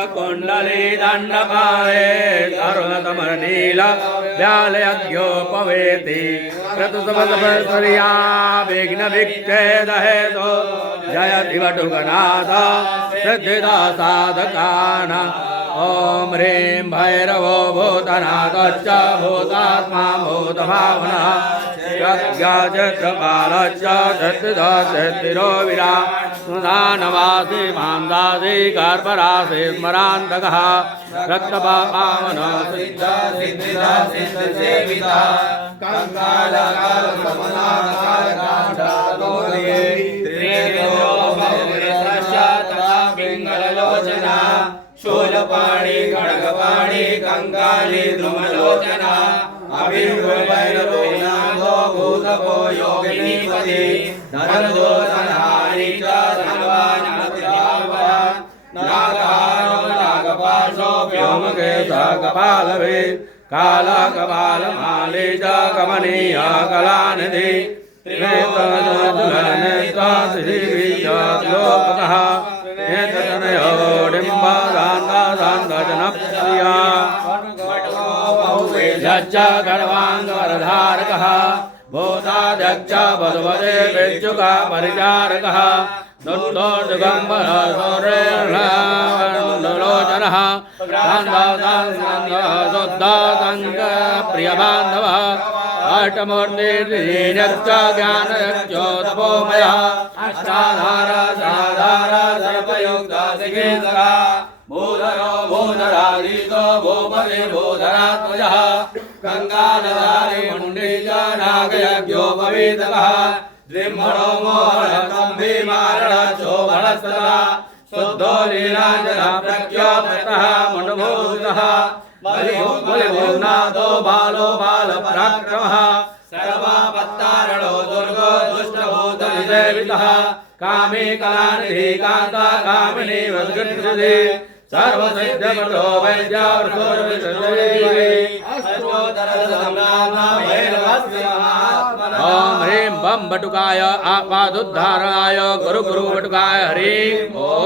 कुंडली दंडकारे तरुणतमनील व्यालयज्ञोपवेति क्रतुसमसपरिया विघ्न विच्छेद हेतु जयति वटुकनाथ सिद्धिदा साधकान ओम ह्रीं भैरवो भूतनाथश्च भूतात्मा भूतभावनः यज्ञाचक्रपालश्च सिद्धिदा सिद्धिरो विरा सुधानवासी मांदासी गर्भरासी स्मरान्तकः रक्तपावन सिद्धा सिद्धिदा सिद्धसेविता कंकालकालसमनाकालकाण्डालोलये त्रिनेत्रो भवविरतश्च पिङ्गललोचना शूलपाणि खड्गपाणि कंकाली द्रुमलोचना अभिर्भैरवो नाथो भूतपो योगिनीपति धनदो धनहारी च धनवान् नागहारो नागपाशो व्योमकेशः कपालभे कालकपालमाली च कमनीय कलानिधि त्रिनेत्रनेत्रा श्रीवी च लोकतः नेत्रतनयो डिम्बदान्तादान्तजनप्रिया यच्च गणवाङ्गवरधारकः भूताध्यक्ष वधुवदे विच्युका परिचारकः दुर्दोर्जुगम्बरसौरेर्लोचनः प्रियबान्धवः अष्टमूर्तिर्यच्च ज्ञानयक्षोतपोमयः अष्टाधार साधार सर्पयुक्तासिकेसरः भूधरो भूधराधीतो भूपति भूधरात्मजः कंकालधारी मुण्डी च नागयज्ञोपवीतकः द्रिम्भणो मोहनकम्भीमारणशोभनस्तः शुद्धो लीलाञ्जनः प्रख्योतः मुण्डभूतः बलिभूनाथो बालो बालपराक्रमः सर्वापत्तारणो दुर्गो दुष्टभूतनिसेवितः कामी कलानिधि कान्ता कामिनी वसुकृति सर्वसिद्धप्रदो वैद्यावृतोर्विषये ओम ह्रीं बम बटुकाय आपादुद्धारणाय गुरु गुरु बटुकाय ह्रीं ओम।